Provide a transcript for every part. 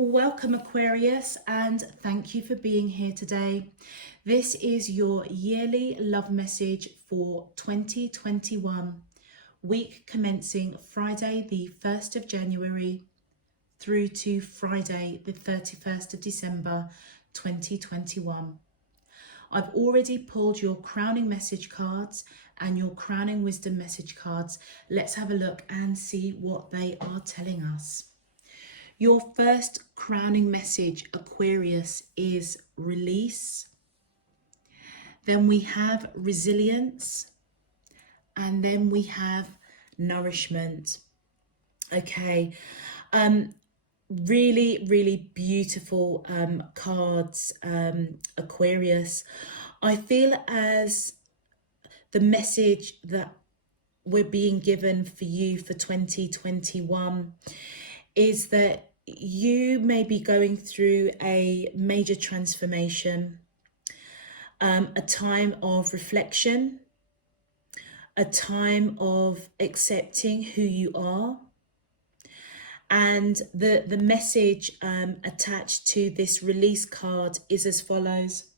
Welcome Aquarius, and thank you for being here today. This is your yearly love message for 2021, week commencing Friday the 1st of January through to Friday the 31st of December 2021. I've already pulled your crowning message cards and your crowning wisdom message cards. Let's have a look and see what they are telling us. Your first crowning message, Aquarius, is release. Then we have resilience. And then we have nourishment. Okay. Really beautiful cards, Aquarius. I feel as the message that we're being given for you for 2021 is that you may be going through a major transformation, a time of reflection, a time of accepting who you are. And the message attached to this release card is as follows.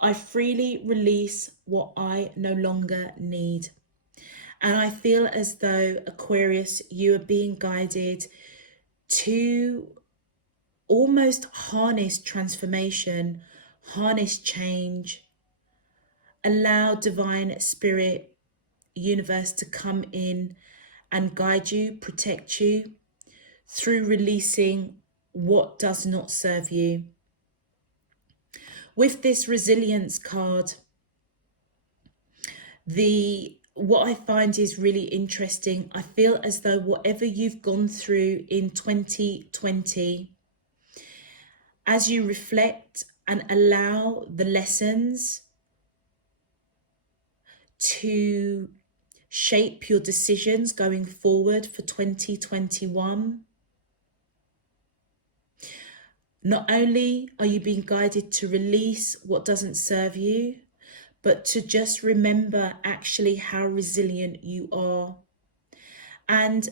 I freely release what I no longer need. And I feel as though, Aquarius, you are being guided to almost harness transformation, harness change, allow divine spirit, universe to come in and guide you, protect you through releasing what does not serve you. With this resilience card, what I find is really interesting. I feel as though whatever you've gone through in 2020, as you reflect and allow the lessons to shape your decisions going forward for 2021, not only are you being guided to release what doesn't serve you, but to just remember actually how resilient you are. And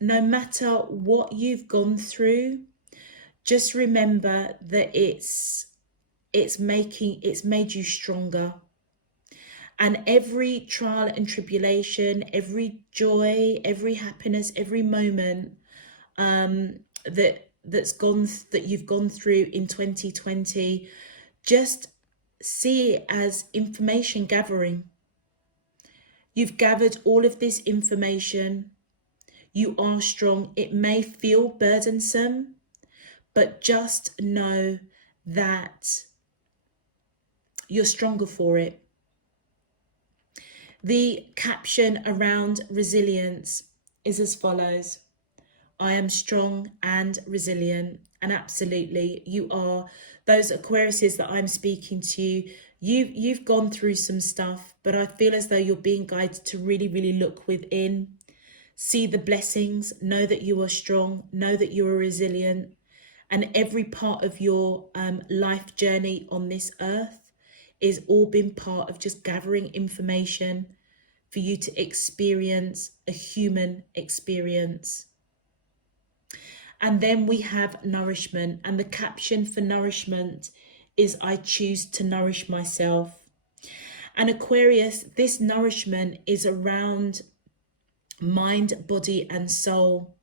no matter what you've gone through, just remember that it's made you stronger. And every trial and tribulation, every joy, every happiness, every moment that you've gone through in 2020, just see it as information gathering. You've gathered all of this information. You are strong. It may feel burdensome, but just know that you're stronger for it. The caption around resilience is as follows. I am strong and resilient. And absolutely, you are. Those Aquariuses that I'm speaking to, you've gone through some stuff, but I feel as though you're being guided to really look within, see the blessings, know that you are strong, know that you are resilient, and every part of your life journey on this earth is all been part of just gathering information for you to experience a human experience. And then we have nourishment, and the caption for nourishment is I choose to nourish myself. And Aquarius, this nourishment is around mind, body and soul.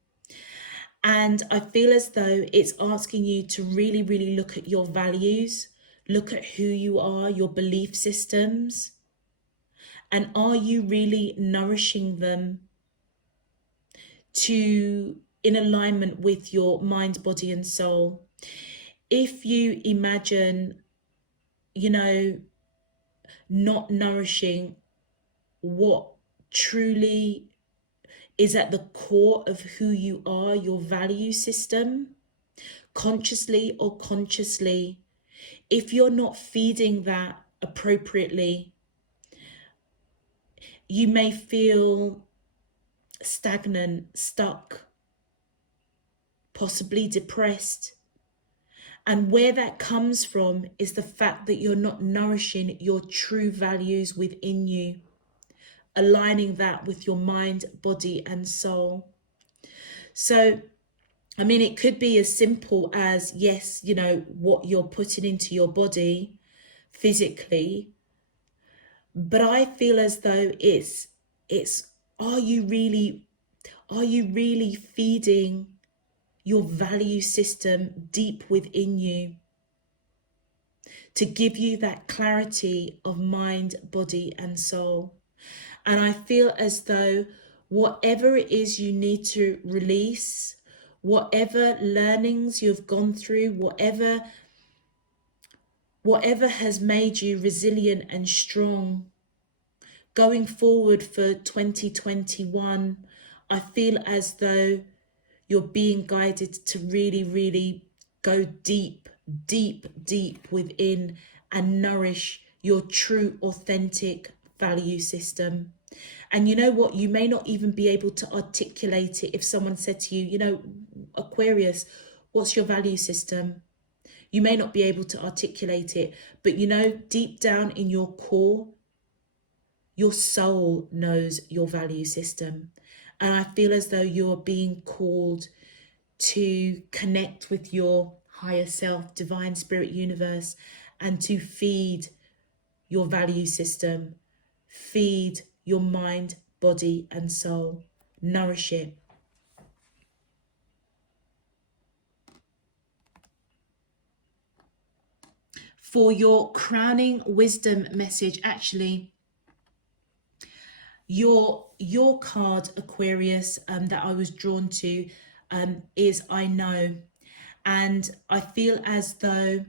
And I feel as though it's asking you to really look at your values, look at who you are, your belief systems, and are you really nourishing them in alignment with your mind, body and soul? If you imagine, not nourishing what truly is at the core of who you are, your value system, consciously or consciously, if you're not feeding that appropriately, you may feel stagnant, stuck, possibly depressed. And where that comes from is the fact that you're not nourishing your true values within you, aligning that with your mind, body and soul. So I mean, it could be as simple as, yes, you know, what you're putting into your body physically, but I feel as though it's are you really feeding your value system deep within you to give you that clarity of mind, body, and soul? And I feel as though whatever it is you need to release, whatever learnings you've gone through, whatever has made you resilient and strong, going forward for 2021, I feel as though you're being guided to really go deep within and nourish your true, authentic value system. And you know what? You may not even be able to articulate it if someone said to you, you know, Aquarius, what's your value system? You may not be able to articulate it, but you know, deep down in your core, your soul knows your value system. And I feel as though you're being called to connect with your higher self, divine spirit universe, and to feed your value system, feed your mind, body, and soul, nourish it. For your crowning wisdom message, actually, your card, Aquarius, that I was drawn to is I know. And I feel as though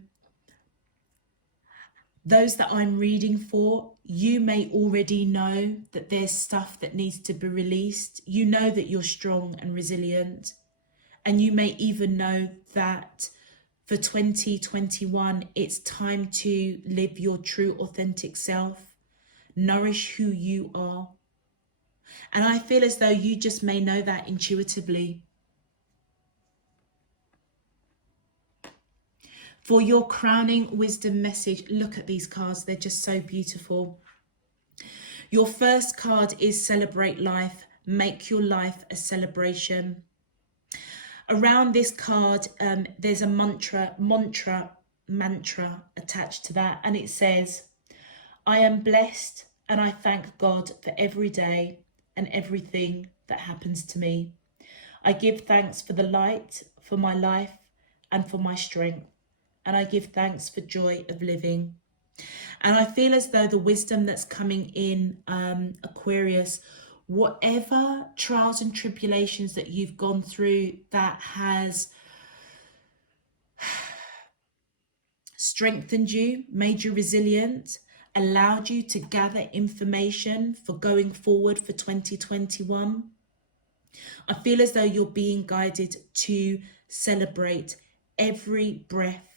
those that I'm reading for, you may already know that there's stuff that needs to be released. You know that you're strong and resilient. And you may even know that for 2021, it's time to live your true, authentic self, nourish who you are. And I feel as though you just may know that intuitively. For your crowning wisdom message, look at these cards. They're just so beautiful. Your first card is celebrate life. Make your life a celebration. Around this card, there's a mantra attached to that. And it says, I am blessed and I thank God for every day and everything that happens to me. I give thanks for the light, for my life, and for my strength. And I give thanks for joy of living. And I feel as though the wisdom that's coming in, Aquarius, whatever trials and tribulations that you've gone through that has strengthened you, made you resilient, allowed you to gather information for going forward for 2021. I feel as though you're being guided to celebrate every breath,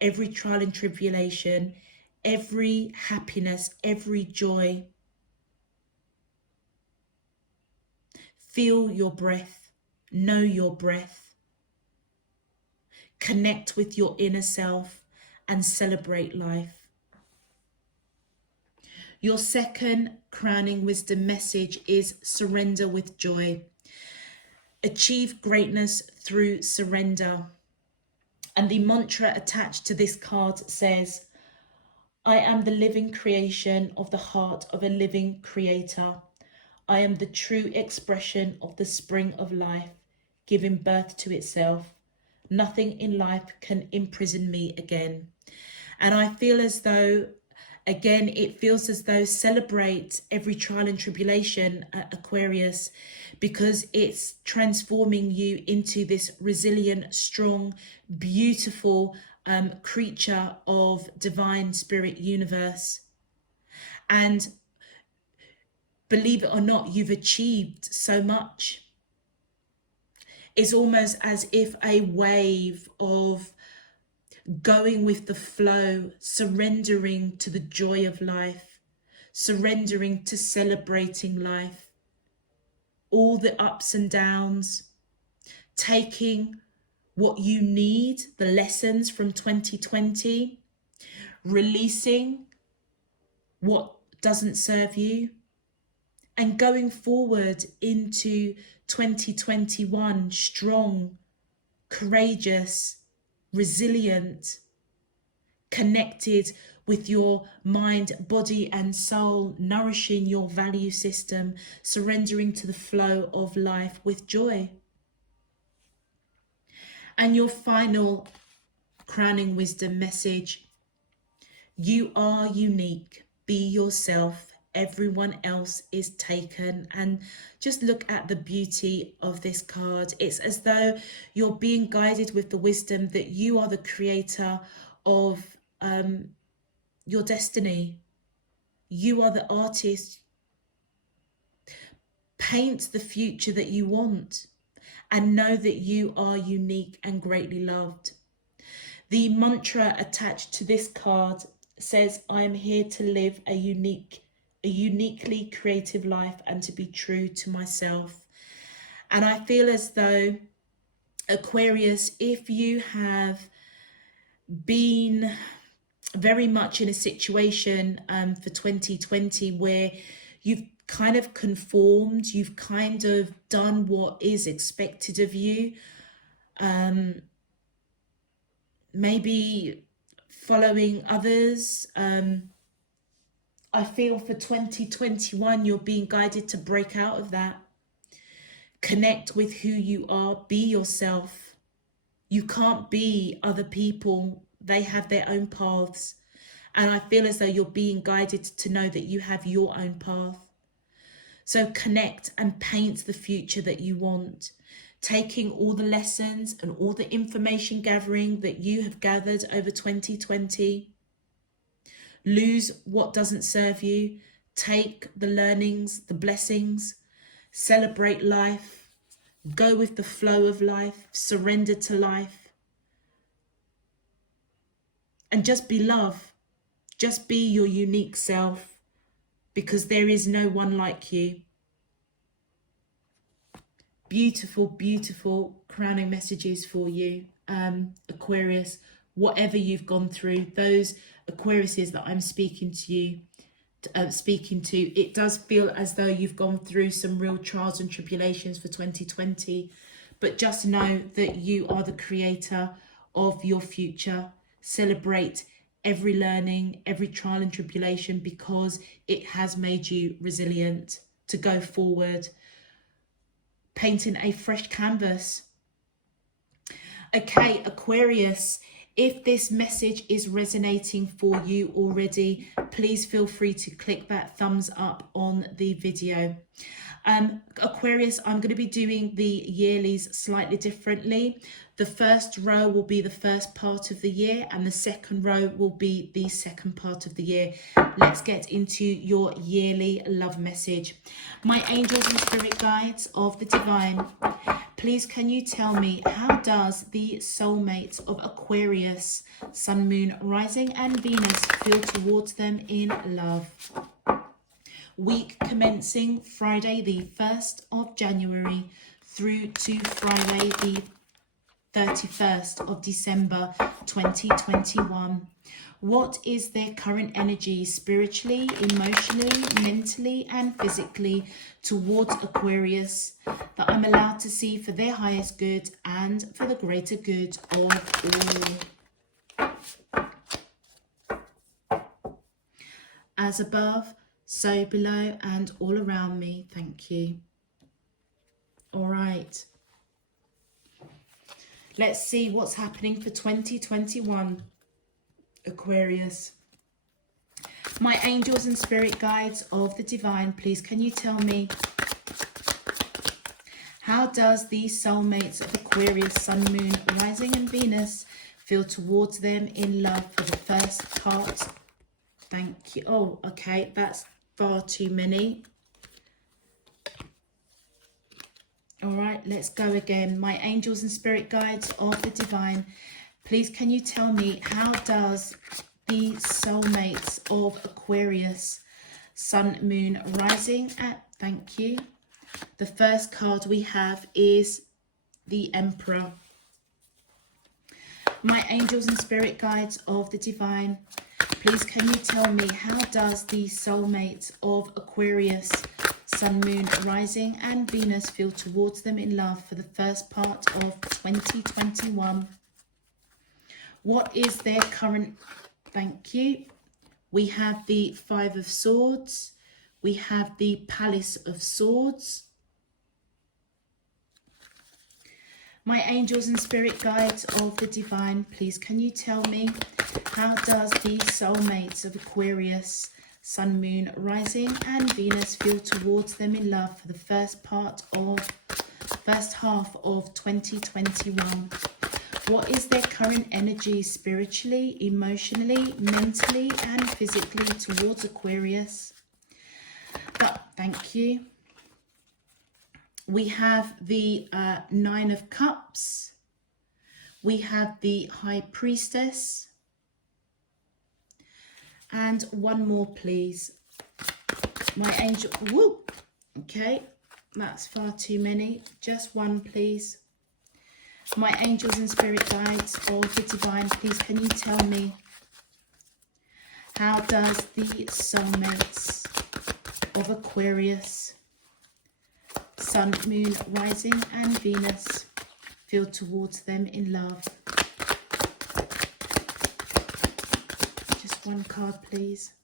every trial and tribulation, every happiness, every joy. Feel your breath, know your breath, connect with your inner self and celebrate life. Your second crowning wisdom message is surrender with joy. Achieve greatness through surrender. And the mantra attached to this card says, I am the living creation of the heart of a living creator. I am the true expression of the spring of life, giving birth to itself. Nothing in life can imprison me again. And I feel as though, again, it feels as though celebrate every trial and tribulation, Aquarius, because it's transforming you into this resilient, strong, beautiful creature of divine spirit universe. And believe it or not, you've achieved so much. It's almost as if a wave of going with the flow, surrendering to the joy of life, surrendering to celebrating life, all the ups and downs, taking what you need, the lessons from 2020, releasing what doesn't serve you, and going forward into 2021 strong, courageous, resilient, connected with your mind, body and soul, nourishing your value system, surrendering to the flow of life with joy. And your final crowning wisdom message: you are unique, be yourself, everyone else is taken. And just look at the beauty of this card. It's as though you're being guided with the wisdom that you are the creator of your destiny. You are the artist. Paint the future that you want and know that you are unique and greatly loved. The mantra attached to this card says, I am here to live a uniquely creative life and to be true to myself. And I feel as though, Aquarius, if you have been very much in a situation for 2020 where you've kind of conformed, you've kind of done what is expected of you, maybe following others, I feel for 2021 you're being guided to break out of that. Connect with who you are, be yourself. You can't be other people. They have their own paths. And I feel as though you're being guided to know that you have your own path. So connect and paint the future that you want, taking all the lessons and all the information gathering that you have gathered over 2020. Lose what doesn't serve you. Take the learnings, the blessings. Celebrate life. Go with the flow of life. Surrender to life. And just be love. Just be your unique self, because there is no one like you. Beautiful, beautiful crowning messages for you, Aquarius. Whatever you've gone through, those Aquariuses that I'm speaking to, it does feel as though you've gone through some real trials and tribulations for 2020. But just know that you are the creator of your future. Celebrate every learning, every trial and tribulation, because it has made you resilient to go forward, painting a fresh canvas. Okay, Aquarius, if this message is resonating for you already, please feel free to click that thumbs up on the video. Aquarius, I'm going to be doing the yearlies slightly differently. The first row will be the first part of the year and the second row will be the second part of the year. Let's get into your yearly love message. My angels and spirit guides of the divine, please can you tell me, how does the soulmate of Aquarius, Sun, Moon, Rising and Venus feel towards them in love? Week commencing Friday the 1st of January through to Friday the 31st of December 2021. What is their current energy spiritually, emotionally, mentally and physically towards Aquarius that I'm allowed to see for their highest good and for the greater good of all? As above, so below and all around me. Thank you. All right. Let's see what's happening for 2021, Aquarius. My angels and spirit guides of the divine, please can you tell me, how does the soulmates of Aquarius, Sun, Moon, Rising and Venus feel towards them in love for the first part? Thank you. Oh, okay, that's far too many. All right, let's go again. My angels and spirit guides of the divine, please can you tell me, how does the soulmates of Aquarius, Sun, Moon, Rising at, thank you. The first card we have is the Emperor. My angels and spirit guides of the divine, please can you tell me, how does the soulmate of Aquarius, Sun, Moon, Rising and Venus feel towards them in love for the first part of 2021? What is their current... Thank you. We have the Five of Swords. We have the Palace of Swords. My angels and spirit guides of the divine, please can you tell me, how does the soulmates of Aquarius, Sun, Moon, Rising and Venus feel towards them in love for the first half of 2021? What is their current energy spiritually, emotionally, mentally and physically towards Aquarius? Thank you. We have the Nine of Cups. We have the High Priestess. And one more, please. My angel... Woo! Okay, that's far too many. Just one, please. My angels and spirit guides of the divine, please can you tell me, how does the soulmates of Aquarius, Sun, Moon, Rising and Venus feel towards them in love? Just one card, please.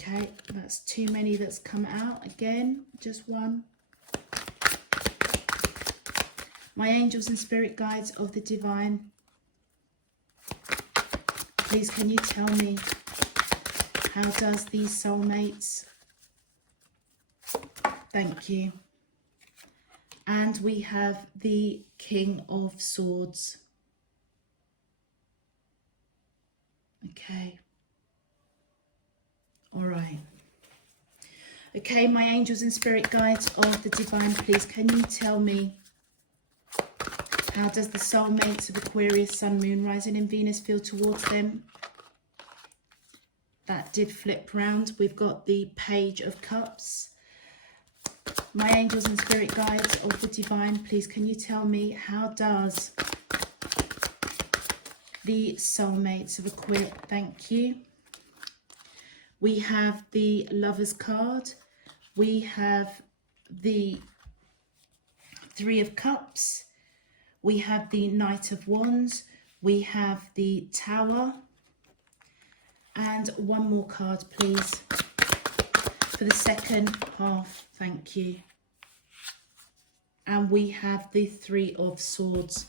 Okay, that's too many that's come out. Again, just one. My angels and spirit guides of the divine, please can you tell me, how does these soulmates... Thank you. And we have the King of Swords. Okay. All right. Okay, my angels and spirit guides of the divine, please can you tell me, how does the soulmates of Aquarius, Sun, Moon, Rising and Venus feel towards them? That did flip round. We've got the Page of Cups. My angels and spirit guides of the divine, please can you tell me, how does the soulmates of Aquarius... Thank you. We have the Lovers card. We have the Three of Cups. We have the Knight of Wands. We have the Tower. And one more card, please, for the second half. Thank you. And we have the Three of Swords.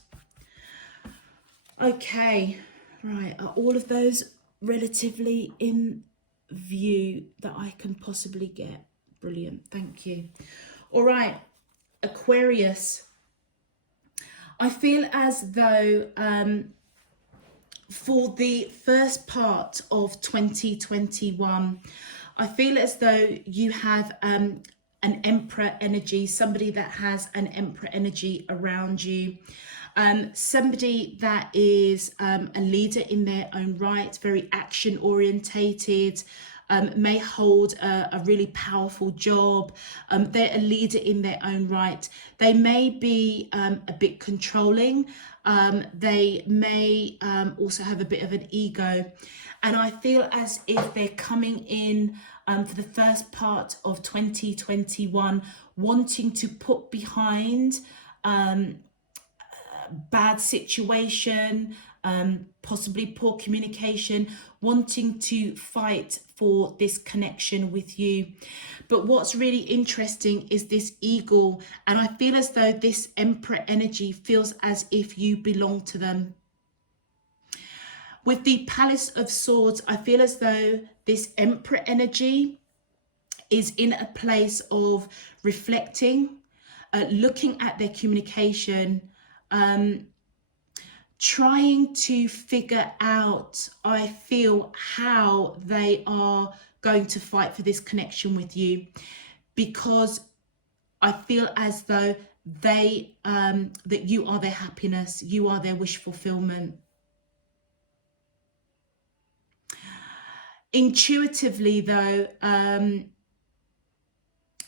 Okay, right. Are all of those relatively in view that I can possibly get? Brilliant. Thank you. All right, Aquarius. I feel as though for the first part of 2021, I feel as though you have an Emperor energy, somebody that has an Emperor energy around you, somebody that is a leader in their own right, very action orientated, may hold a really powerful job. They're a leader in their own right. They may be a bit controlling. They may also have a bit of an ego. And I feel as if they're coming in for the first part of 2021, wanting to put behind bad situation, possibly poor communication, wanting to fight for this connection with you. But what's really interesting is this eagle, and I feel as though this Emperor energy feels as if you belong to them. With the Palace of Swords, I feel as though this Emperor energy is in a place of reflecting, looking at their communication, trying to figure out, I feel, how they are going to fight for this connection with you, because I feel as though they that you are their happiness, you are their wish fulfillment. Intuitively though,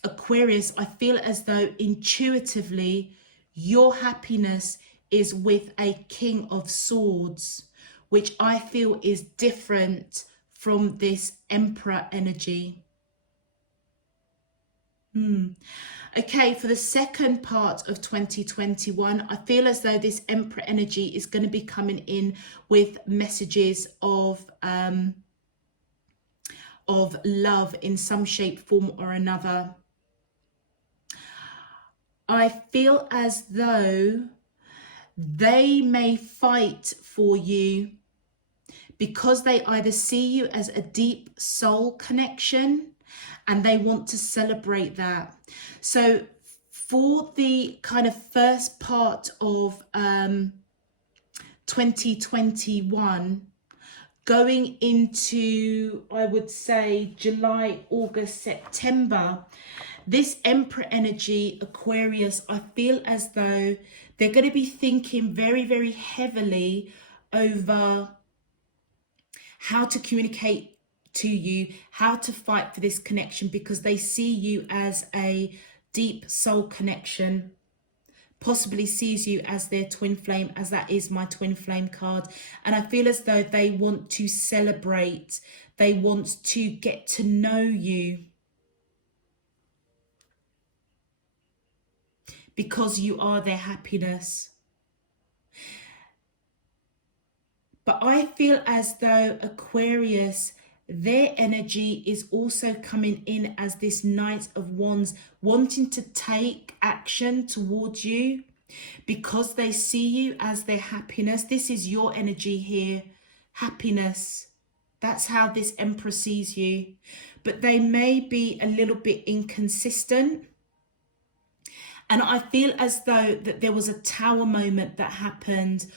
Aquarius, I feel as though intuitively your happiness is with a King of Swords, which I feel is different from this Emperor energy. Okay, for the second part of 2021, I feel as though this Emperor energy is going to be coming in with messages of love in some shape, form or another. I feel as though they may fight for you because they either see you as a deep soul connection and they want to celebrate that. So for the kind of first part of 2021, going into, I would say, July, August, September, this Emperor energy, Aquarius, I feel as though they're going to be thinking very, very heavily over how to communicate to you, how to fight for this connection, because they see you as a deep soul connection, possibly sees you as their twin flame, as that is my twin flame card. And I feel as though they want to celebrate, they want to get to know you because you are their happiness. But I feel as though Aquarius, their energy is also coming in as this Knight of Wands, wanting to take action towards you because they see you as their happiness. This is your energy here, happiness. That's how this Emperor sees you. But they may be a little bit inconsistent. And I feel as though that there was a tower moment that happened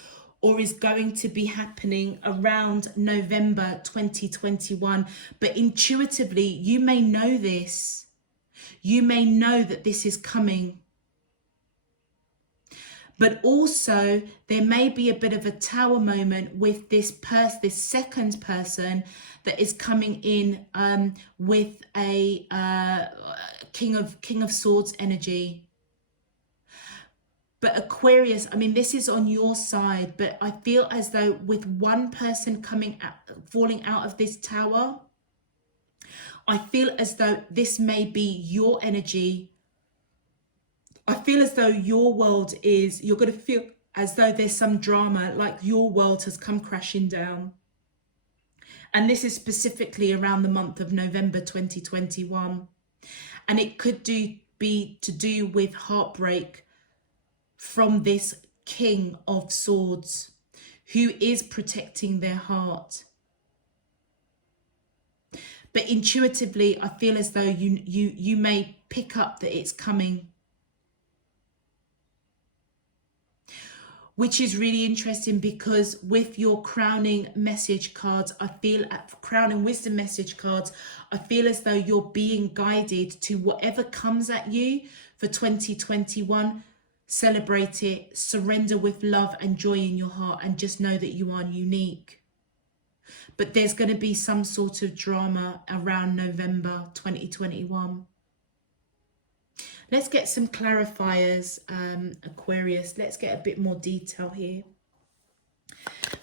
or is going to be happening around November 2021. But intuitively, you may know this. You may know that this is coming. But also, there may be a bit of a tower moment with this second person that is coming in with a King of Swords energy. But Aquarius, I mean, this is on your side, but I feel as though with one person falling out of this tower, I feel as though this may be your energy. I feel as though your world you're going to feel as though there's some drama, like your world has come crashing down. And this is specifically around the month of November 2021. And it could be to do with heartbreak from this King of Swords who is protecting their heart. But intuitively, I feel as though you may pick up that it's coming. Which is really interesting because with your crowning message cards, crowning wisdom message cards, I feel as though you're being guided to whatever comes at you for 2021. Celebrate it, surrender with love and joy in your heart, and just know that you are unique. But there's going to be some sort of drama around November 2021. Let's get some clarifiers, Aquarius. Let's get a bit more detail here.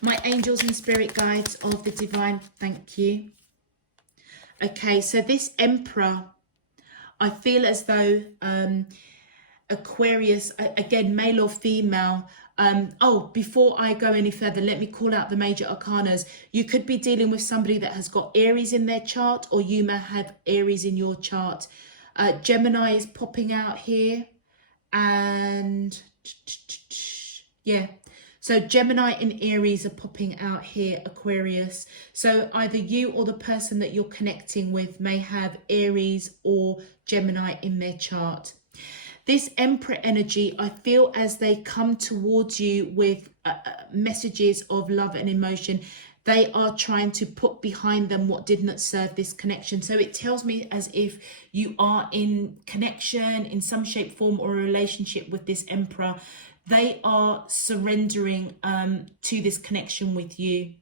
My angels and spirit guides of the divine, thank you. Okay, so this Emperor, I feel as though Aquarius, again, male or female. Before I go any further, let me call out the major arcanas. You could be dealing with somebody that has got Aries in their chart, or you may have Aries in your chart. Gemini is popping out here, and yeah, so Gemini and Aries are popping out here, Aquarius. So either you or the person that you're connecting with may have Aries or Gemini in their chart. This Emperor energy, I feel as they come towards you with messages of love and emotion, they are trying to put behind them what did not serve this connection. So it tells me as if you are in connection in some shape, form or a relationship with this Emperor. They are surrendering to this connection with you.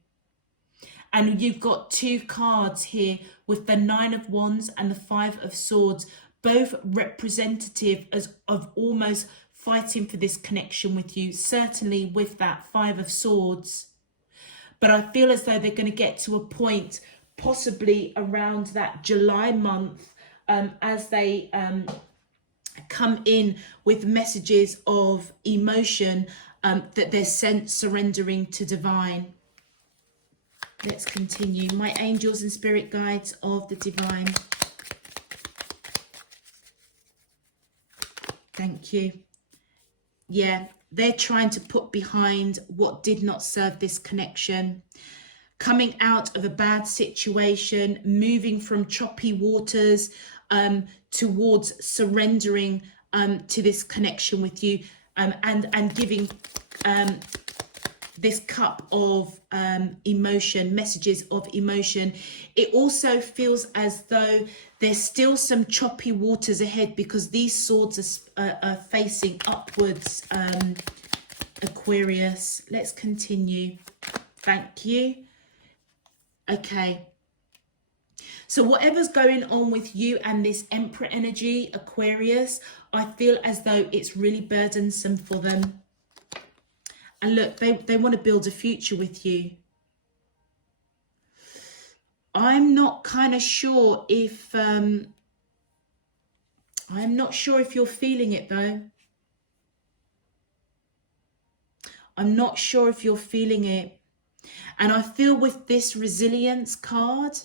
And you've got two cards here with the Nine of Wands and the Five of Swords, both representative of almost fighting for this connection with you, certainly with that Five of Swords. But I feel as though they're going to get to a point possibly around that July month, as they come in with messages of emotion that they're sent surrendering to divine. Let's continue. My angels and spirit guides of the divine. Thank you. Yeah, they're trying to put behind what did not serve this connection. Coming out of a bad situation, moving from choppy waters towards surrendering to this connection with you, and giving this cup of emotion, messages of emotion. It also feels as though there's still some choppy waters ahead, because these swords are facing upwards, Aquarius. Let's continue. Thank you. Okay. So whatever's going on with you and this Emperor energy, Aquarius, I feel as though it's really burdensome for them. And look, they want to build a future with you. I'm not kind of sure if, I'm not sure if you're feeling it though. I'm not sure if you're feeling it. And I feel with this resilience card,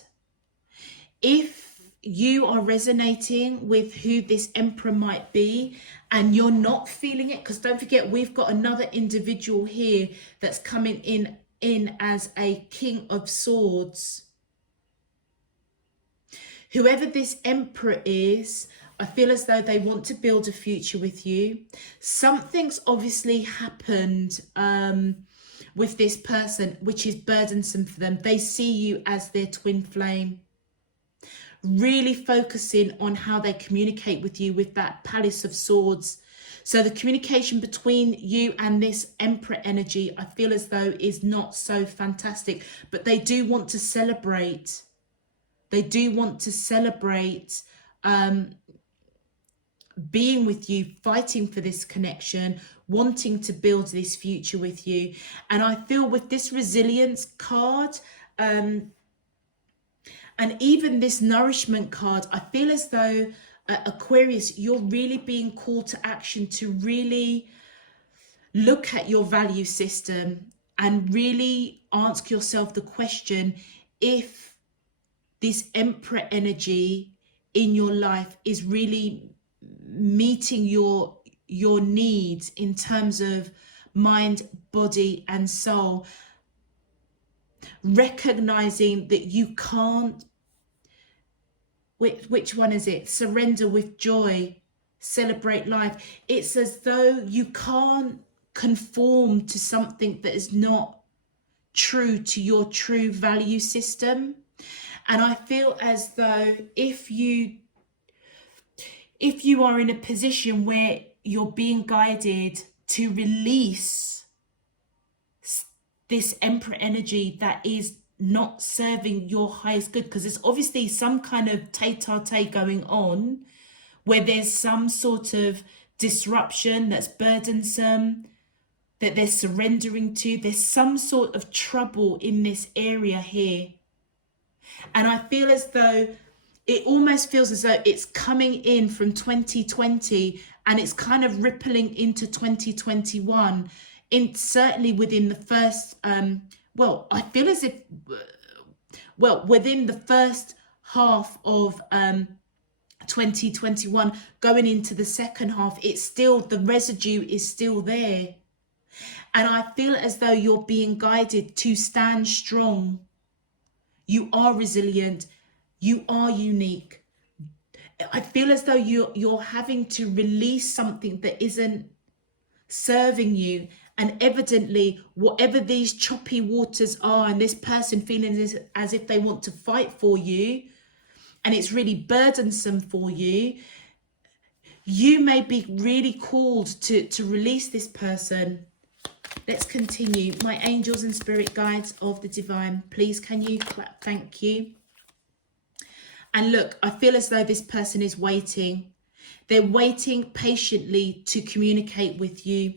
if you are resonating with who this Emperor might be and you're not feeling it, because don't forget, we've got another individual here that's coming in as a King of Swords. Whoever this Emperor is, I feel as though they want to build a future with you. Something's obviously happened with this person, which is burdensome for them. They see you as their twin flame. Really focusing on how they communicate with you with that Palace of Swords. So the communication between you and this Emperor energy, I feel as though is not so fantastic, but they do want to celebrate. They do want to celebrate being with you, fighting for this connection, wanting to build this future with you. And I feel with this resilience card, and even this nourishment card, I feel as though, Aquarius, you're really being called to action to really look at your value system and really ask yourself the question, if this Emperor energy in your life is really meeting your needs in terms of mind, body and soul. Recognizing that you can't, which one is it? Surrender with joy, celebrate life. It's as though you can't conform to something that is not true to your true value system. And I feel as though if you are in a position where you're being guided to release this Emperor energy that is not serving your highest good, because there's obviously some kind of tete-a-tete going on where there's some sort of disruption that's burdensome, that they're surrendering to. There's some sort of trouble in this area here. And I feel as though it almost feels as though it's coming in from 2020 and it's kind of rippling into 2021. Certainly within the first, I feel as if, within the first half of 2021, going into the second half, it's still, the residue is still there. And I feel as though you're being guided to stand strong. You are resilient. You are unique. I feel as though you're having to release something that isn't serving you. And evidently, whatever these choppy waters are, and this person feeling as if they want to fight for you, and it's really burdensome for you, you may be really called to release this person. Let's continue. My angels and spirit guides of the divine, please can you clap? Thank you. And look, I feel as though this person is waiting. They're waiting patiently to communicate with you.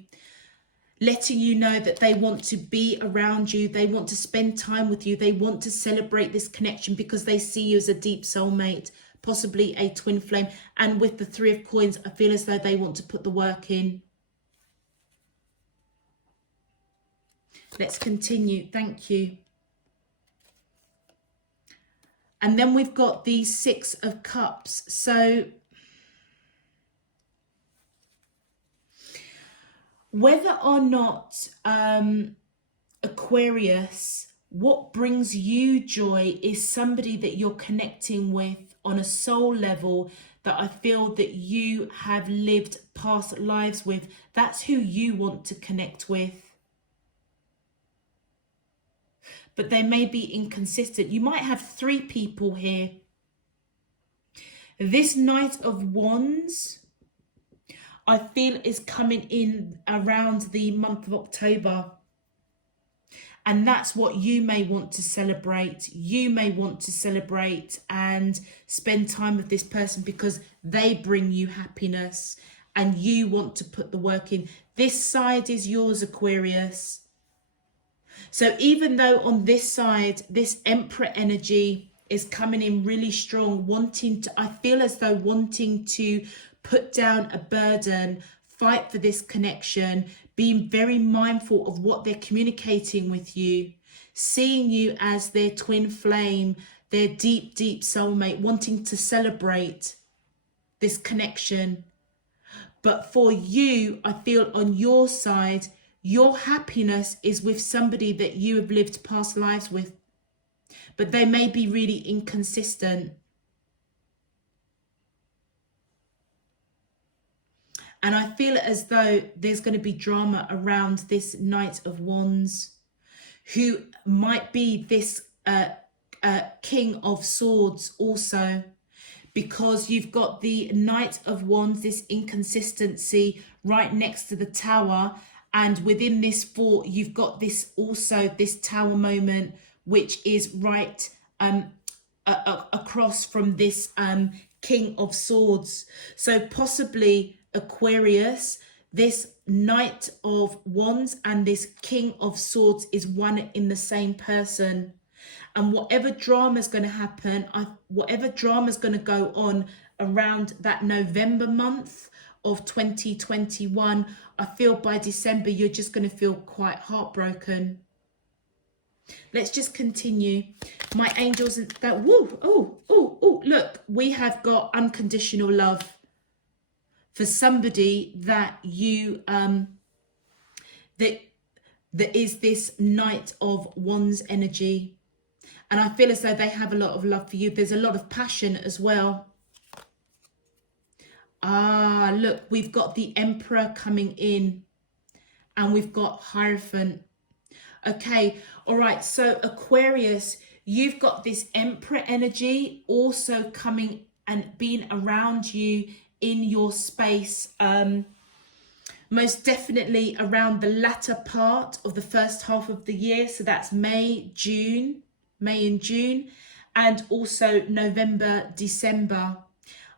letting you know that they want to be around you. They want to spend time with you. They want to celebrate this connection because they see you as a deep soulmate, possibly a twin flame. And with the Three of Coins, I feel as though they want to put the work in. Let's continue. Thank you. And then we've got the Six of Cups. So whether or not Aquarius, what brings you joy is somebody that you're connecting with on a soul level, that I feel that you have lived past lives with. That's who you want to connect with. But they may be inconsistent. You might have three people here. This Knight of Wands, I feel, is coming in around the month of October. And that's what you may want to celebrate. You may want to celebrate and spend time with this person because they bring you happiness and you want to put the work in. This side is yours, Aquarius. So even though on this side, this Emperor energy is coming in really strong, wanting to, I feel as though wanting to put down a burden, fight for this connection, being very mindful of what they're communicating with you, seeing you as their twin flame, their deep, deep soulmate, wanting to celebrate this connection. But for you, I feel on your side, your happiness is with somebody that you have lived past lives with, but they may be really inconsistent. And I feel as though there's going to be drama around this Knight of Wands, who might be this King of Swords also, because you've got the Knight of Wands, this inconsistency right next to the Tower. And within this fort, you've got this also, this Tower moment, which is right across from this King of Swords. So possibly Aquarius, this Knight of Wands and this King of Swords is one in the same person. And whatever drama is going to happen, whatever drama is going to go on around that November month of 2021, I feel by December you're just going to feel quite heartbroken. Let's just continue. My angels and that, woo, oh, look, we have got unconditional love for somebody that you that is this Knight of Wands energy. And I feel as though they have a lot of love for you. There's a lot of passion as well. Ah, look, we've got the Emperor coming in and we've got Hierophant. Okay, all right, so Aquarius, you've got this Emperor energy also coming and being around you in your space. Most definitely around the latter part of the first half of the year. So that's May and June, and also November, December.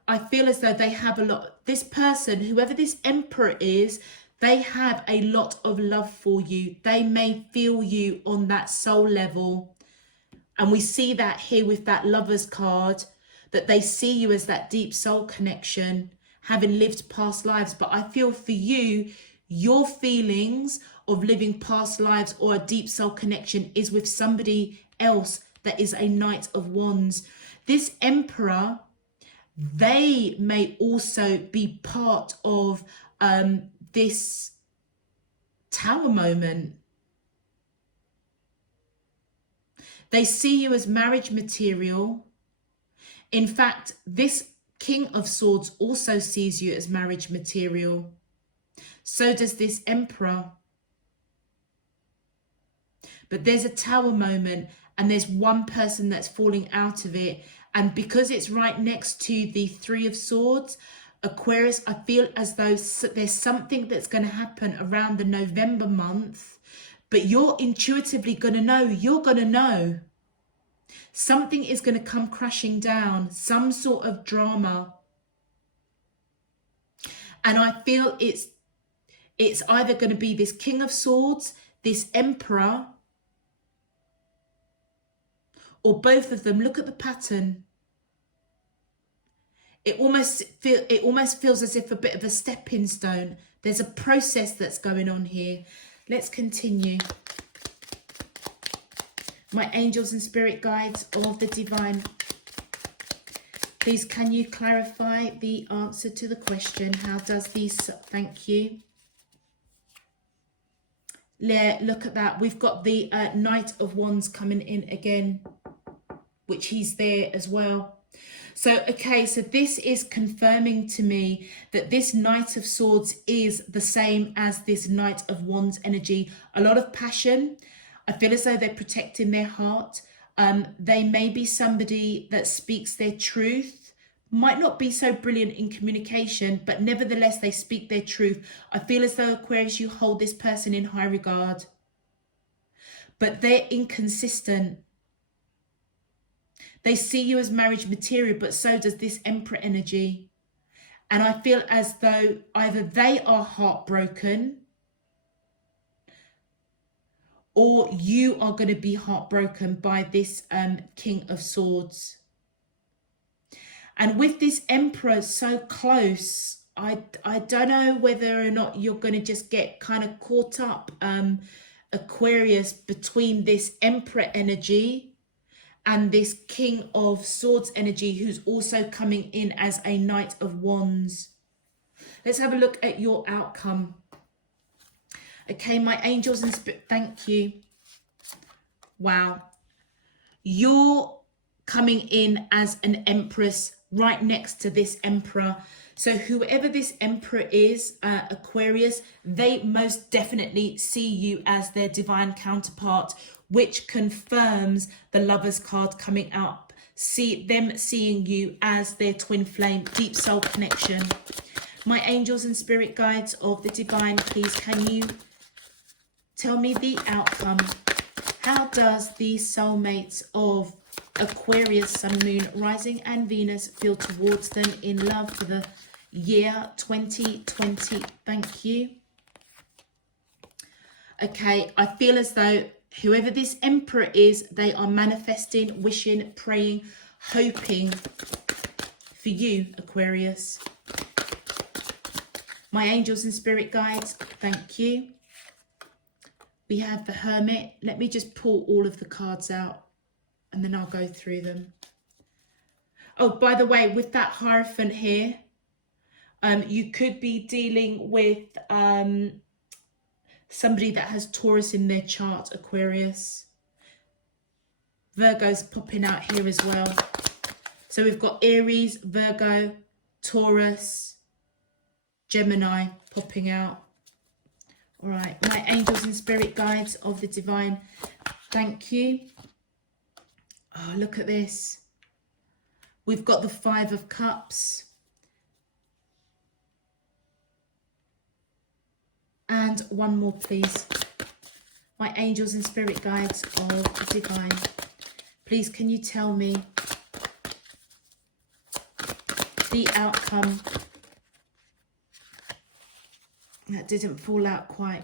I feel as though they have a lot, this person, whoever this Emperor is, they have a lot of love for you. They may feel you on that soul level. And we see that here with that Lovers card, that they see you as that deep soul connection, having lived past lives. But I feel for you, your feelings of living past lives or a deep soul connection is with somebody else that is a Knight of Wands. This Emperor, they may also be part of this Tower moment. They see you as marriage material. In fact, this King of Swords also sees you as marriage material. So does this Emperor. But there's a Tower moment and there's one person that's falling out of it. And because it's right next to the Three of Swords, Aquarius, I feel as though there's something that's going to happen around the November month, but you're intuitively going to know, you're going to know. Something is going to come crashing down, some sort of drama. And I feel It's either going to be this King of Swords, this Emperor, or both of them. Look at the pattern. It almost feels as if a bit of a stepping stone. There's a process that's going on here. Let's continue. My angels and spirit guides of the divine, please can you clarify the answer to the question? How does these, thank you. Look at that. We've got the Knight of Wands coming in again, which he's there as well. So, okay, so this is confirming to me that this Knight of Swords is the same as this Knight of Wands energy. A lot of passion. I feel as though they're protecting their heart. They may be somebody that speaks their truth. Might not be so brilliant in communication, but nevertheless, they speak their truth. I feel as though, Aquarius, you hold this person in high regard. But they're inconsistent. They see you as marriage material, but so does this Emperor energy. And I feel as though either they are heartbroken or you are going to be heartbroken by this King of Swords. And with this Emperor so close, I don't know whether or not you're going to just get kind of caught up, Aquarius, between this Emperor energy and this King of Swords energy, who's also coming in as a Knight of Wands. Let's have a look at your outcome. Okay, my angels and spirit, thank you. Wow. You're coming in as an Empress right next to this Emperor. So whoever this Emperor is, Aquarius, they most definitely see you as their divine counterpart, which confirms the Lovers card coming up. See them seeing you as their twin flame, deep soul connection. My angels and spirit guides of the divine, please can you tell me the outcome? How does the soulmates of Aquarius, Sun, Moon, Rising and Venus feel towards them in love for the year 2020? Thank you. Okay, I feel as though whoever this Emperor is, they are manifesting, wishing, praying, hoping for you, Aquarius. My angels and spirit guides, thank you. We have the Hermit. Let me just pull all of the cards out and then I'll go through them. Oh, by the way, with that Hierophant here, you could be dealing with somebody that has Taurus in their chart, Aquarius. Virgo's popping out here as well. So we've got Aries, Virgo, Taurus, Gemini popping out. All right, my angels and spirit guides of the divine, thank you. Oh, look at this. We've got the Five of Cups. And one more, please. My angels and spirit guides of the divine, please can you tell me the outcome? That didn't fall out quite.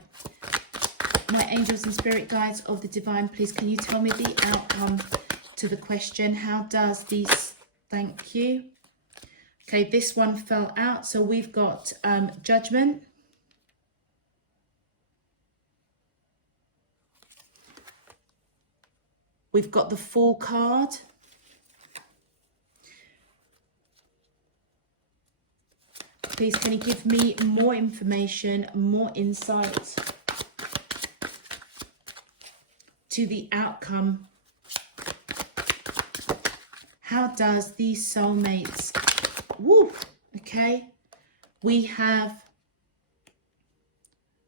My angels and spirit guides of the divine, please can you tell me the outcome to the question? How does these, thank you. Okay, this one fell out. So we've got Judgment. We've got the Fool card. Please, can you give me more information, more insight to the outcome? How does these soulmates, woo, okay, we have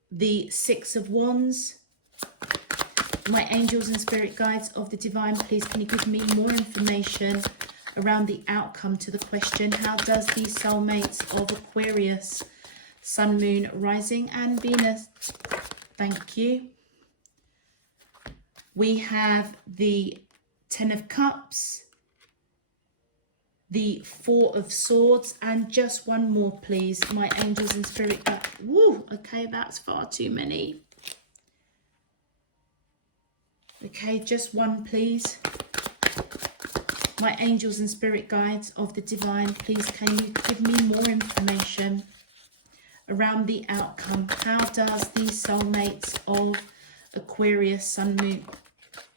the Six of Wands. My angels and spirit guides of the divine, please can you give me more information around the outcome to the question? How does these soulmates of Aquarius, Sun, Moon, Rising and Venus, thank you. We have the Ten of Cups, the Four of Swords, and just one more, please. My angels and spirit guide. Woo, okay, that's far too many. Okay, just one, please. My angels and spirit guides of the divine, please can you give me more information around the outcome? How does the soulmates of Aquarius, Sun, Moon?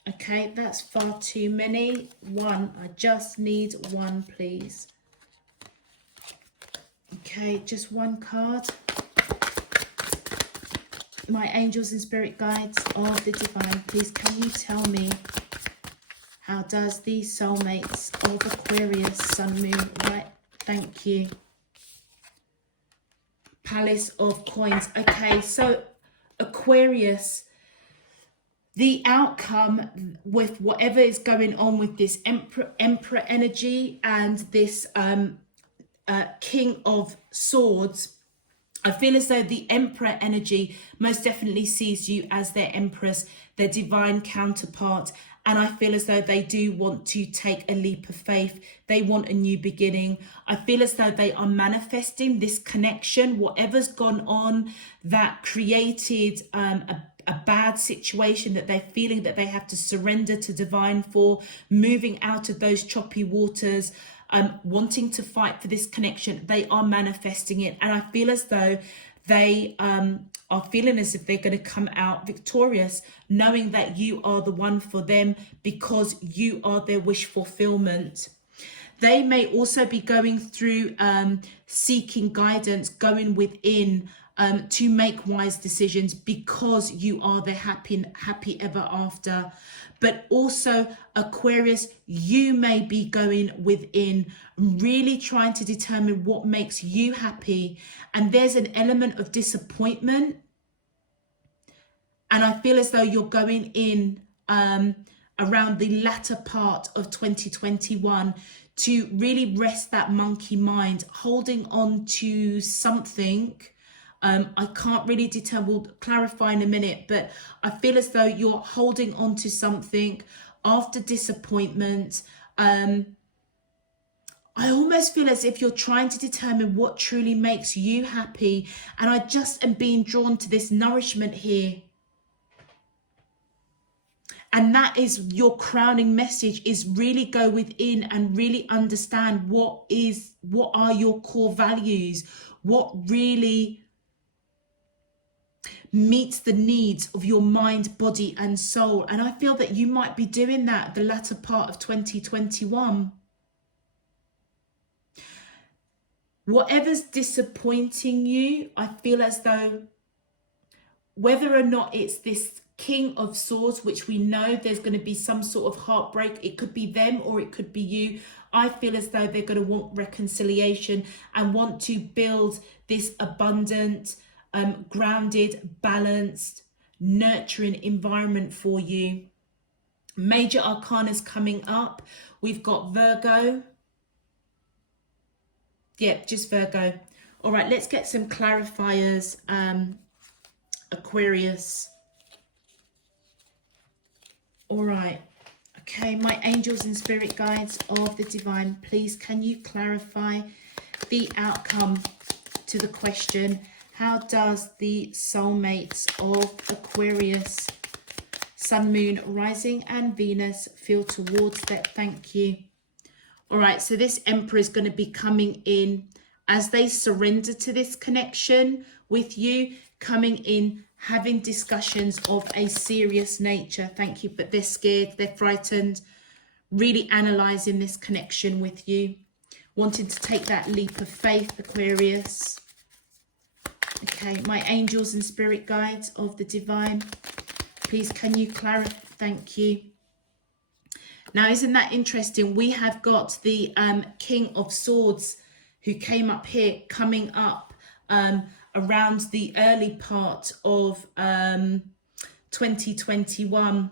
Okay, that's far too many. One, I just need one, please. Okay, just one card. My angels and spirit guides of the divine, please can you tell me, how does the soulmates of Aquarius, Sun, Moon, right? Thank you. Palace of Coins. Okay, so Aquarius, the outcome with whatever is going on with this Emperor energy and this King of Swords, I feel as though the Emperor energy most definitely sees you as their Empress, their divine counterpart. And I feel as though they do want to take a leap of faith. They want a new beginning. I feel as though they are manifesting this connection, whatever's gone on that created a bad situation that they're feeling that they have to surrender to divine for, moving out of those choppy waters, wanting to fight for this connection. They are manifesting it. And I feel as though they are feeling as if they're going to come out victorious, knowing that you are the one for them because you are their wish fulfillment. They may also be going through seeking guidance, going within to make wise decisions because you are their happy ever after. But also, Aquarius, you may be going within, really trying to determine what makes you happy. And there's an element of disappointment. And I feel as though you're going in around the latter part of 2021 to really rest that monkey mind, holding on to something. I can't really determine, we'll clarify in a minute, but I feel as though you're holding on to something after disappointment. I almost feel as if you're trying to determine what truly makes you happy. And I just am being drawn to this nourishment here. And that is your crowning message, is really go within and really understand what are your core values, what really meets the needs of your mind, body and soul. And I feel that you might be doing that the latter part of 2021. Whatever's disappointing you, I feel as though whether or not it's this King of Swords, which we know there's going to be some sort of heartbreak, it could be them or it could be you. I feel as though they're going to want reconciliation and want to build this abundant, grounded, balanced, nurturing environment for you. Major arcana's coming up. We've got Virgo. Yep, just Virgo. All right, let's get some clarifiers. Aquarius. All right. Okay, my angels and spirit guides of the divine, please can you clarify the outcome to the question, how does the soulmates of Aquarius, Sun, Moon, Rising and Venus feel towards that? Thank you. All right, so this Emperor is going to be coming in as they surrender to this connection with you, coming in, having discussions of a serious nature. Thank you. But they're scared, they're frightened, really analysing this connection with you, wanting to take that leap of faith, Aquarius. Okay, my angels and spirit guides of the divine, please can you clarify? Thank you. Now, isn't that interesting? We have got the King of Swords who came up here, coming up around the early part of 2021.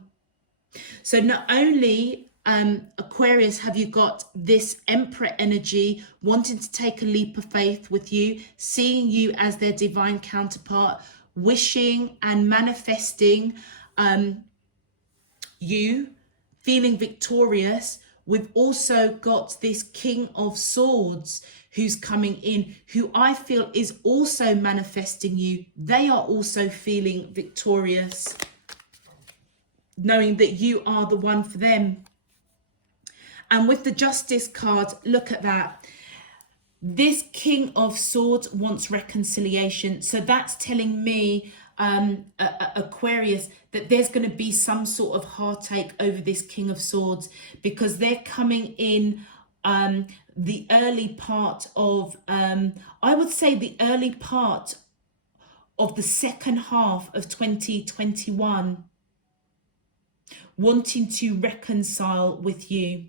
So not only Aquarius have you got this Emperor energy wanting to take a leap of faith with you, seeing you as their divine counterpart, wishing and manifesting you feeling victorious, we've also got this King of Swords who's coming in, who I feel is also manifesting you. They are also feeling victorious, knowing that you are the one for them. And with the Justice card, look at that. This King of Swords wants reconciliation. So that's telling me, Aquarius, that there's going to be some sort of heartache over this King of Swords, because they're coming in the early part of, I would say the early part of the second half of 2021, wanting to reconcile with you.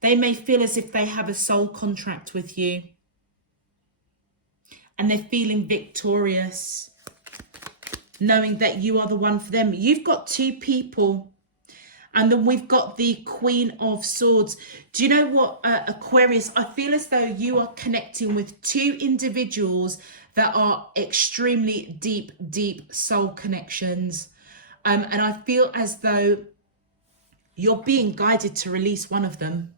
They may feel as if they have a soul contract with you, and they're feeling victorious, knowing that you are the one for them. You've got two people, and then we've got the Queen of Swords. Do you know what, Aquarius? I feel as though you are connecting with two individuals that are extremely deep soul connections. And I feel as though you're being guided to release one of them.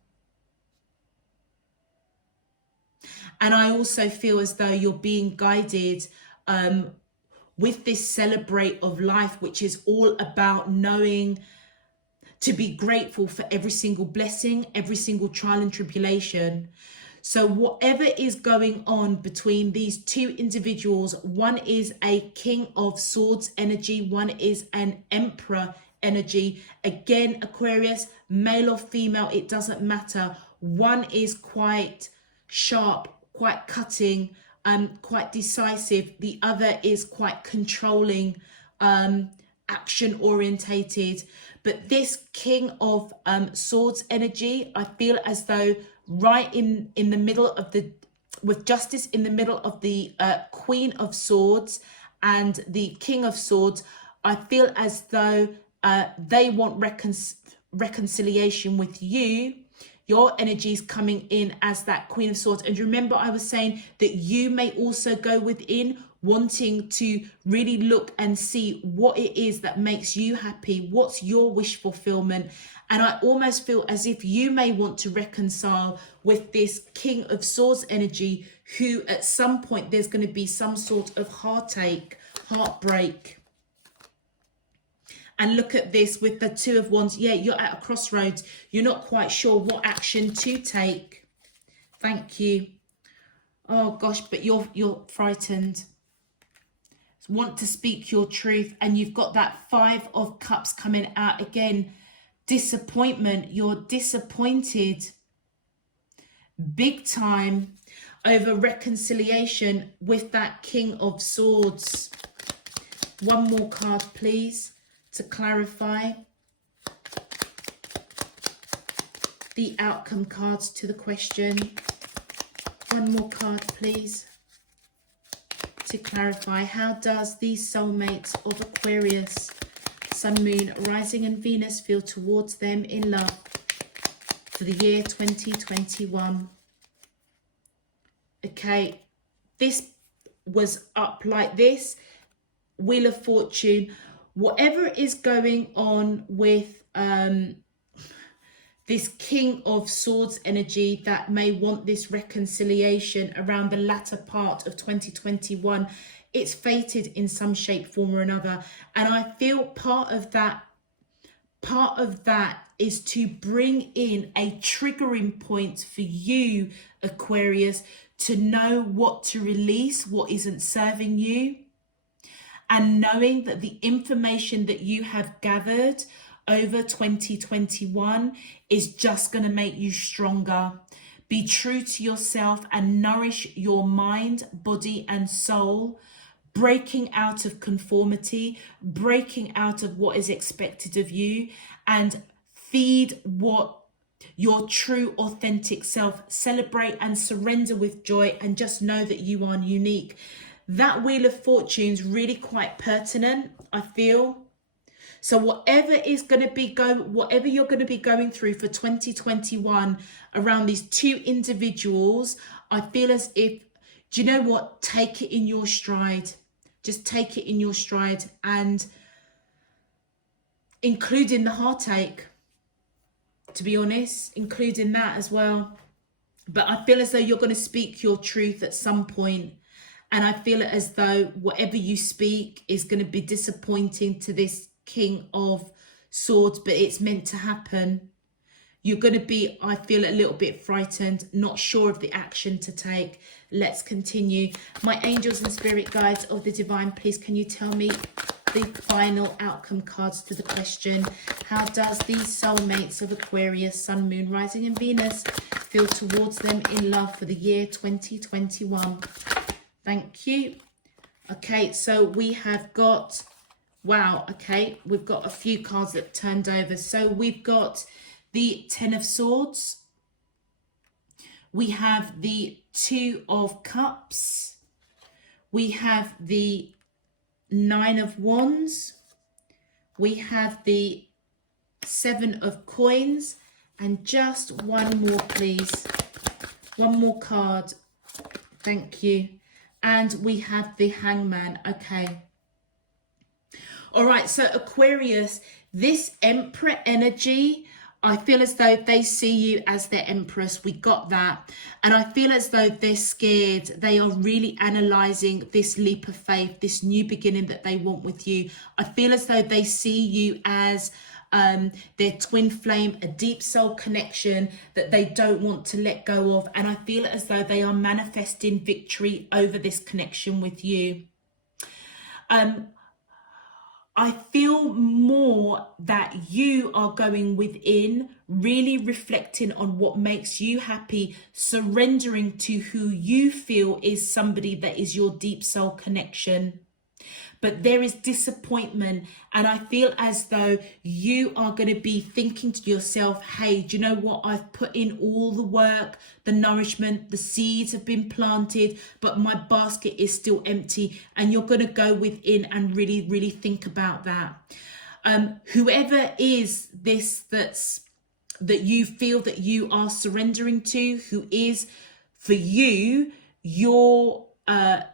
And I also feel as though you're being guided with this celebrate of life, which is all about knowing to be grateful for every single blessing, every single trial and tribulation. So whatever is going on between these two individuals, one is a King of Swords energy, one is an Emperor energy. Again, Aquarius, male or female, it doesn't matter. One is quite sharp, quite cutting, quite decisive. The other is quite controlling, action orientated. But this King of Swords energy, I feel as though right in the middle of the, with Justice in the middle of the Queen of Swords and the King of Swords, I feel as though they want reconciliation with you. Your energy is coming in as that Queen of Swords. And remember, I was saying that you may also go within, wanting to really look and see what it is that makes you happy. What's your wish fulfillment? And I almost feel as if you may want to reconcile with this King of Swords energy, who at some point there's going to be some sort of heartache, heartbreak. And look at this with the Two of Wands. Yeah, you're at a crossroads. You're not quite sure what action to take. Thank you. Oh gosh, but you're frightened. Want to speak your truth, and you've got that Five of Cups coming out again. Disappointment. You're disappointed big time over reconciliation with that King of Swords. One more card, please, to clarify the outcome cards to the question. One more card, please, to clarify. How does these soulmates of Aquarius, Sun, Moon, Rising and Venus feel towards them in love for the year 2021? Okay, this was up like this. Wheel of Fortune. Whatever is going on with this King of Swords energy that may want this reconciliation around the latter part of 2021, it's fated in some shape, form or another. And I feel part of that is to bring in a triggering point for you, Aquarius, to know what to release, what isn't serving you. And knowing that the information that you have gathered over 2021 is just going to make you stronger. Be true to yourself and nourish your mind, body and soul, breaking out of conformity, breaking out of what is expected of you, and feed what your true authentic self. Celebrate and surrender with joy, and just know that you are unique. That Wheel of Fortune is really quite pertinent, I feel. So whatever is going to be whatever you're going to be going through for 2021 around these two individuals, I feel as if, do you know what? Take it in your stride. Just take it in your stride, and including the heartache. to be honest, including that as well. But I feel as though you're going to speak your truth at some point. And I feel as though whatever you speak is going to be disappointing to this King of Swords, but it's meant to happen. You're going to be, I feel, a little bit frightened, not sure of the action to take. Let's continue. My angels and spirit guides of the divine, please can you tell me the final outcome cards to the question? How does these soulmates of Aquarius, Sun, Moon, Rising and Venus feel towards them in love for the year 2021? Thank you. Okay, so we have got, wow, okay, we've got a few cards that turned over. So we've got the Ten of Swords. We have the Two of Cups. We have the Nine of Wands. We have the Seven of Coins. And just one more, please. One more card. Thank you. And we have the Hangman. Okay. All right. So Aquarius, this Emperor energy, I feel as though they see you as their Empress. We got that. And I feel as though they're scared. They are really analysing this leap of faith, this new beginning that they want with you. I feel as though they see you as their twin flame, a deep soul connection that they don't want to let go of. And I feel as though they are manifesting victory over this connection with you. I feel more that you are going within, really reflecting on what makes you happy, surrendering to who you feel is somebody that is your deep soul connection. But there is disappointment, and I feel as though you are going to be thinking to yourself, hey, do you know what? I've put in all the work, the nourishment, the seeds have been planted, but my basket is still empty. And you're going to go within and really, really think about that. Whoever is this that you feel that you are surrendering to, who is for you, your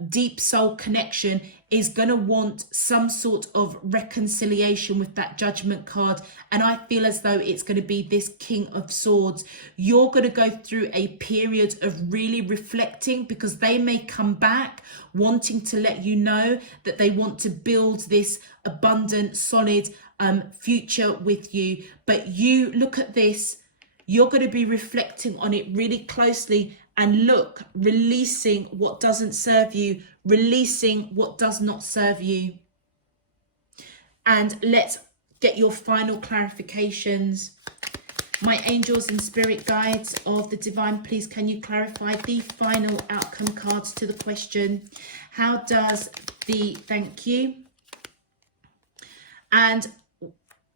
deep soul connection, is going to want some sort of reconciliation with that Judgment card. And I feel as though it's going to be this King of Swords. You're going to go through a period of really reflecting, because they may come back wanting to let you know that they want to build this abundant, solid future with you. But you look at this, you're going to be reflecting on it really closely. And look, releasing what doesn't serve you, releasing what does not serve you. And let's get your final clarifications. My angels and spirit guides of the divine, please can you clarify the final outcome cards to the question? How does the, thank you. And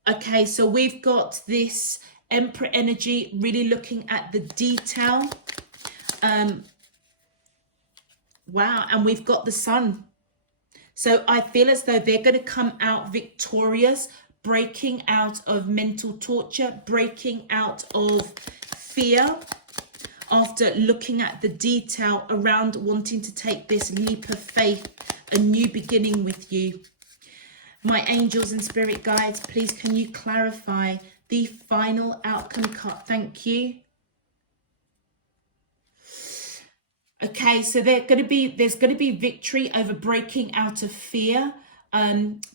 okay, so we've got this Emperor energy, really looking at the detail. Wow, and we've got the Sun. So I feel as though they're going to come out victorious, breaking out of mental torture, breaking out of fear, after looking at the detail around wanting to take this leap of faith, a new beginning with you. My angels and spirit guides, please can you clarify the final outcome card? Thank you. Okay, so there's going to be victory over breaking out of fear,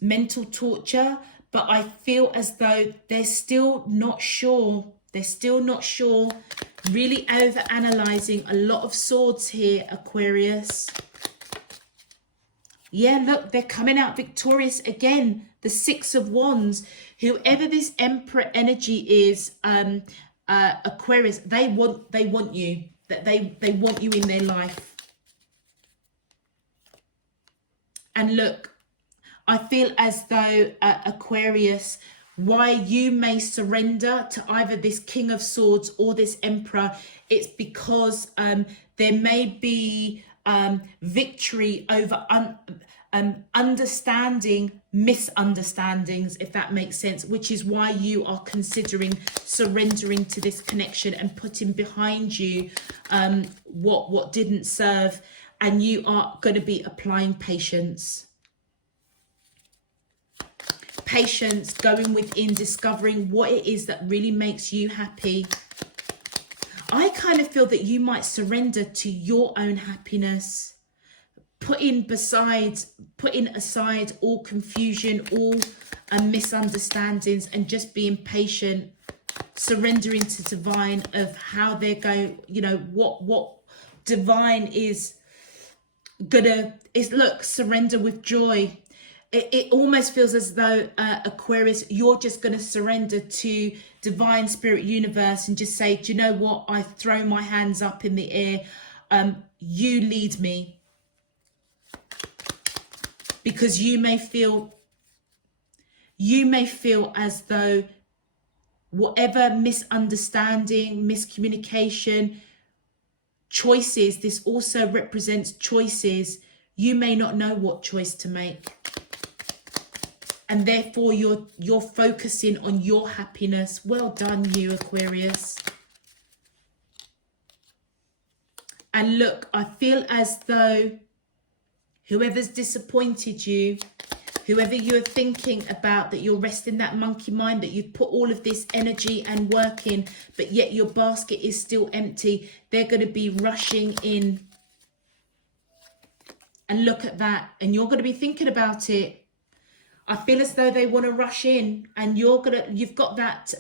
mental torture, but I feel as though they're still not sure. They're still not sure. Really over analyzing. A lot of swords here, Aquarius. Yeah, look, they're coming out victorious again. The Six of Wands. Whoever this Emperor energy is, Aquarius, they want you. That they want you in their life. And look, I feel as though Aquarius, why you may surrender to either this King of Swords or this Emperor, it's because there may be victory over understanding misunderstandings, if that makes sense, which is why you are considering surrendering to this connection and putting behind you what didn't serve, and you are going to be applying patience. patience, going within, discovering what it is that really makes you happy. I kind of feel that you might surrender to your own happiness, putting aside all confusion, all misunderstandings, and just being patient, surrendering to divine of how they're going, you know, what divine is look, surrender with joy. It almost feels as though Aquarius, you're just going to surrender to divine spirit universe and just say, do you know what, I throw my hands up in the air, you lead me. Because you may feel as though whatever misunderstanding, miscommunication, choices, this also represents choices, you may not know what choice to make. And therefore you're focusing on your happiness. Well done, you Aquarius. And look, I feel as though whoever's disappointed you, whoever you're thinking about, that you're resting that monkey mind, that you've put all of this energy and work in, but yet your basket is still empty, they're going to be rushing in. And look at that. And you're going to be thinking about it. I feel as though they want to rush in, and you've got that,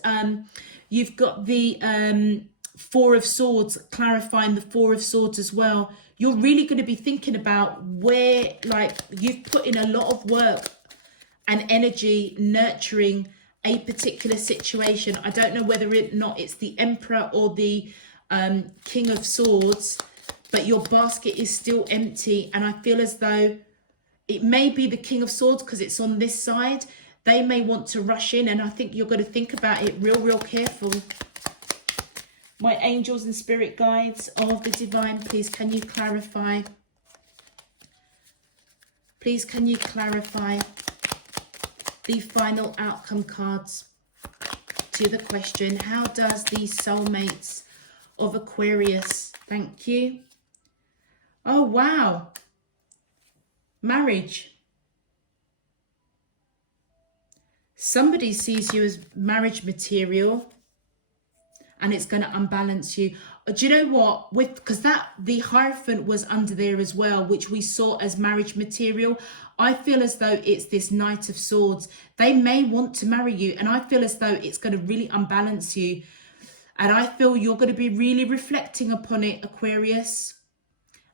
you've got the Four of Swords, clarifying the Four of Swords as well. You're really going to be thinking about where, like, you've put in a lot of work and energy nurturing a particular situation. I don't know whether or not it's the Emperor or the King of Swords, but your basket is still empty. And I feel as though it may be the King of Swords because it's on this side. They may want to rush in, and I think you're going to think about it real careful. My angels and spirit guides of the divine, please can you clarify? Please can you clarify the final outcome cards to the question, how does the soulmates of Aquarius, thank you. Oh, wow. Marriage. Somebody sees you as marriage material, and it's going to unbalance you. Do you know what? Because the Hierophant was under there as well, which we saw as marriage material. I feel as though it's this Knight of Swords. They may want to marry you, and I feel as though it's going to really unbalance you. And I feel you're going to be really reflecting upon it, Aquarius.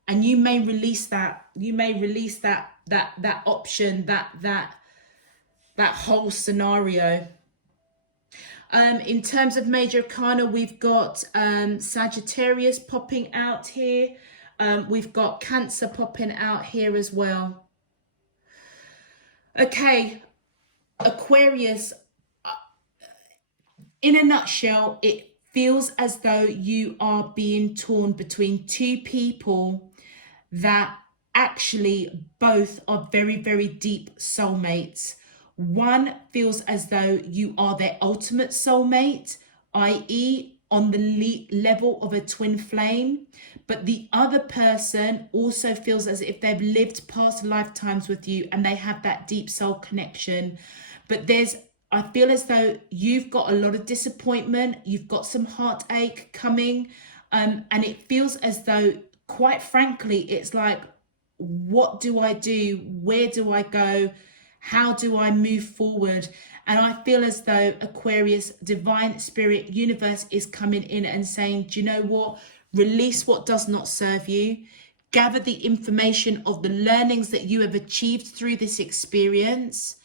And you may release that. You may release that option, that whole scenario. In terms of major arcana, we've got Sagittarius popping out here. We've got Cancer popping out here as well. Okay, Aquarius, in a nutshell, it feels as though you are being torn between two people that actually both are very deep soulmates. One feels as though you are their ultimate soulmate, i.e. on the level of a twin flame, but the other person also feels as if they've lived past lifetimes with you and they have that deep soul connection. But I feel as though you've got a lot of disappointment, you've got some heartache coming, and it feels as though, quite frankly, it's like, what do I do? Where do I go? How do I move forward? And I feel as though Aquarius, divine spirit universe is coming in and saying, do you know what? Release what does not serve you. Gather the information of the learnings that you have achieved through this experience.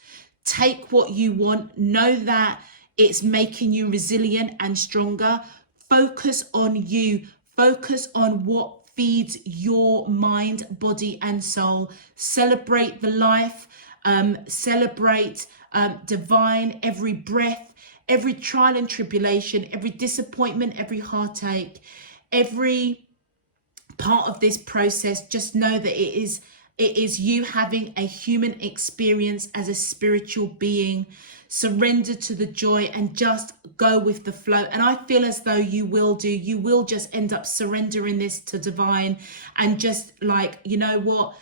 Take what you want. Know that it's making you resilient and stronger. Focus on you. Focus on what feeds your mind, body, and soul. Celebrate the life. Celebrate divine, every breath, every trial and tribulation, every disappointment, every heartache, every part of this process. Just know that it is you having a human experience as a spiritual being. Surrender to the joy and just go with the flow. And I feel as though you will just end up surrendering this to divine and just like, you know what,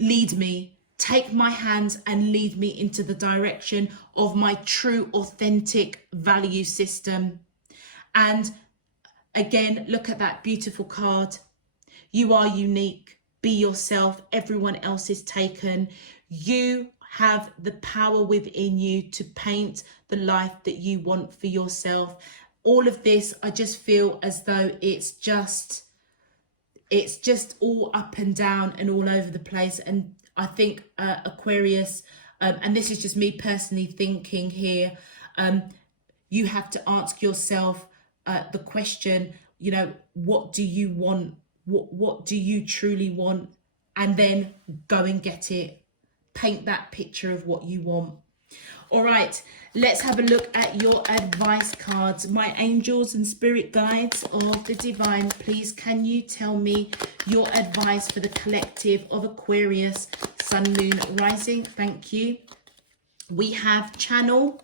lead me. take my hands and lead me into the direction of my true, authentic value system. And again, look at that beautiful card. You are unique. Be yourself. Everyone else is taken. You have the power within you to paint the life that you want for yourself. All of this, I just feel as though it's just all up and down and all over the place. And I think Aquarius, and this is just me personally thinking here, you have to ask yourself the question, you know, what do you want? What do you truly want? And then go and get it. Paint that picture of what you want. All right, let's have a look at your advice cards. My angels and spirit guides of the divine, please can you tell me your advice for the collective of Aquarius, sun, moon, rising? Thank you. We have channel,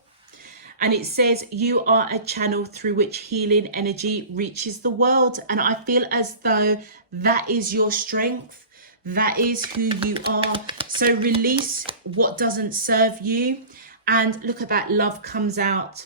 and it says you are a channel through which healing energy reaches the world. And I feel as though that is your strength. That is who you are. So release what doesn't serve you. And look at that, love comes out.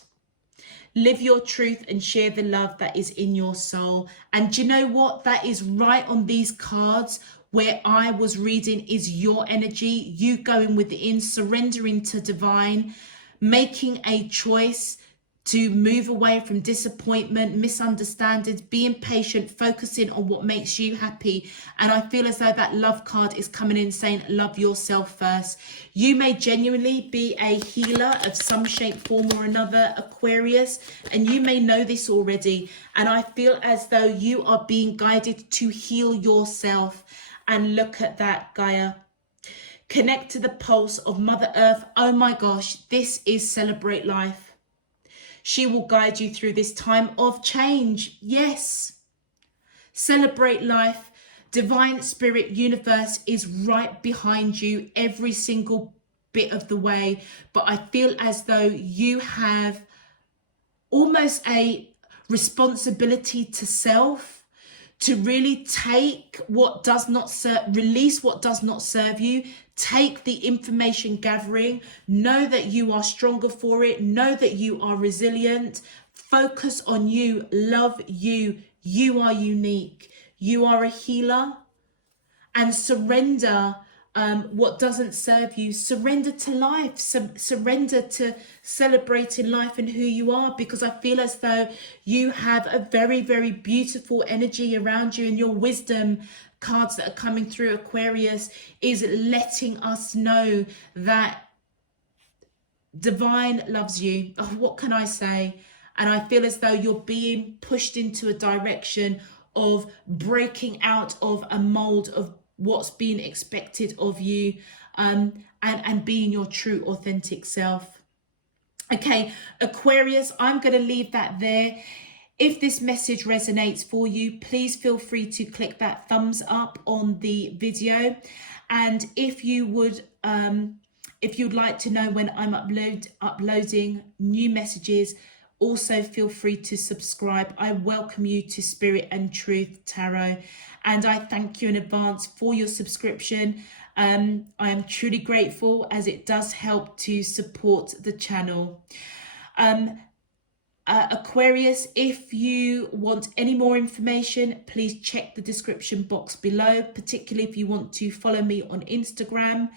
Live your truth and share the love that is in your soul. And do you know what? That is right on these cards where I was reading is your energy. You going within, surrendering to divine, making a choice to move away from disappointment, misunderstandings, being patient, focusing on what makes you happy. And I feel as though that love card is coming in saying, love yourself first. You may genuinely be a healer of some shape, form or another, Aquarius, and you may know this already. And I feel as though you are being guided to heal yourself. And look at that, Gaia. Connect to the pulse of Mother Earth. Oh my gosh, this is Celebrate Life. She will guide you through this time of change. Yes. Celebrate life. Divine Spirit Universe is right behind you every single bit of the way. But I feel as though you have almost a responsibility to self, to really take what does not serve, release what does not serve you, take the information gathering, know that you are stronger for it, know that you are resilient, focus on you, love you, you are unique, you are a healer, and surrender what doesn't serve you. Surrender to life, surrender to celebrating life and who you are, because I feel as though you have a very, very beautiful energy around you, and your wisdom cards that are coming through, Aquarius, is letting us know that divine loves you. Oh, what can I say? And I feel as though you're being pushed into a direction of breaking out of a mold of what's being expected of you, and being your true authentic self. Okay, Aquarius, I'm going to leave that there. If this message resonates for you, please feel free to click that thumbs up on the video. And if you would, if you'd like to know when I'm uploading new messages, also feel free to subscribe. I welcome you to Spirit and Truth Tarot, and I thank you in advance for your subscription. I am truly grateful, as it does help to support the channel. Aquarius, if you want any more information, please check the description box below, particularly if you want to follow me on Instagram.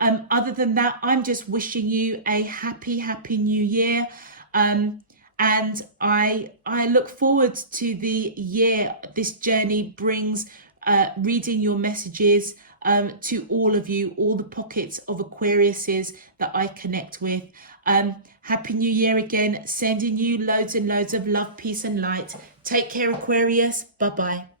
Other than that, I'm just wishing you a happy new year. And I look forward to the year this journey brings, reading your messages to all of you, all the pockets of Aquariuses that I connect with. Happy New Year again, sending you loads and loads of love, peace and light. Take care, Aquarius. Bye-bye.